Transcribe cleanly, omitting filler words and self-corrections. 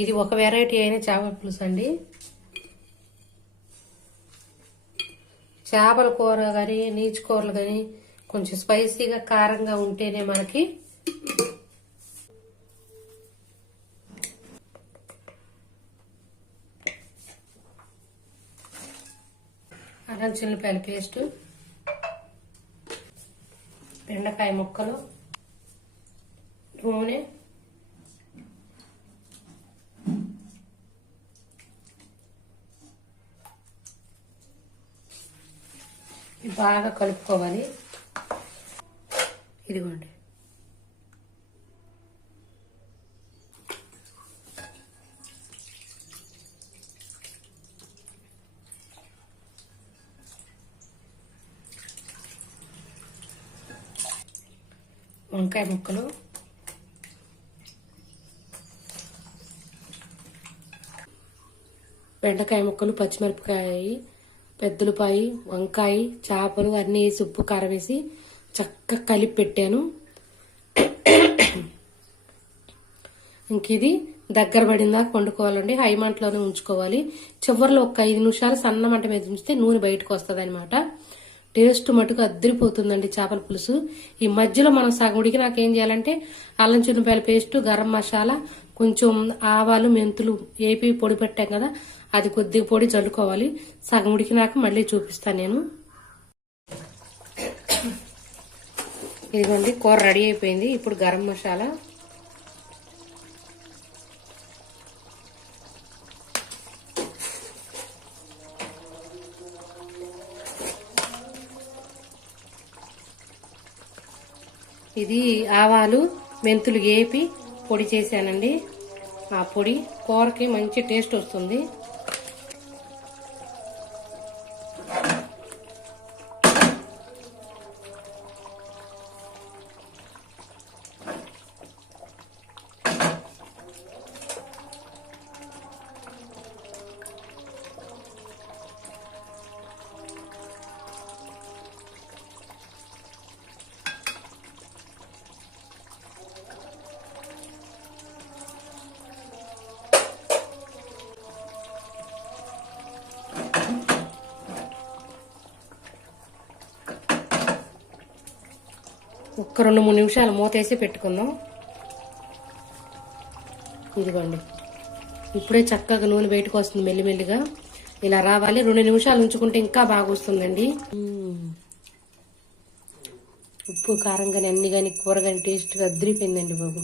ఇది ఒక వెరైటీ అయిన చేపల పులుసు అండి. చేపల కూర కానీ నీచు కూరలు కానీ కొంచెం స్పైసీగా కారంగా ఉంటేనే మనకి అల్లం చిల్లిపాయల పేస్టు, బెండకాయ ముక్కలు, నూనె, బాగా కలుపుకోవాలి. ఇదిగోండి వంకాయ ముక్కలు, బెండకాయ ముక్కలు, పచ్చిమిరపకాయ, పెద్దలపాయి, వంకాయ, చేపలు అన్నీ వేసి ఉప్పు కారం వేసి చక్కగా కలిపి పెట్టాను. ఇంక ఇది దగ్గర పడిందాక వండుకోవాలండి. హై మంటలోనే ఉంచుకోవాలి. చివరిలో ఒక 5 నిమిషాలు సన్న మంట మీద ఉంచితే నూనె బయటకు వస్తుంది అనమాట. టేస్ట్ మటుకు అద్దరిపోతుందండి చేపల పులుసు. ఈ మధ్యలో మనం సగం ఉడికి నాకేం చేయాలంటే అల్లం చిన్నపాయల పేస్టు, గరం మసాలా, కొంచెం ఆవాలు, మెంతులు ఏపీ పొడి పెట్టాం కదా, అది కొద్దిగా పొడి చల్లుకోవాలి. సగం ఉడికినాక మళ్ళీ చూపిస్తాను నేను. ఇదిగోండి కూర రెడీ అయిపోయింది. ఇప్పుడు గరం మసాలా, ఇది ఆవాలు, మెంతులు ఏపి పొడి చేశానండి. ఆ పొడి కూరకి మంచి టేస్ట్ వస్తుంది. ఒక్క 2-3 నిమిషాలు మూతేసి పెట్టుకుందాం. ఇదిగోండి ఇప్పుడే చక్కగా నూనె బయటకు వస్తుంది. మెల్లిమెల్లిగా ఇలా రావాలి. 2 నిమిషాలు ఉంచుకుంటే ఇంకా బాగా వస్తుందండి. ఉప్పు కారం కానీ అన్ని కానీ కూర కానీ టేస్ట్గా అద్దరిపోయిందండి బాబు.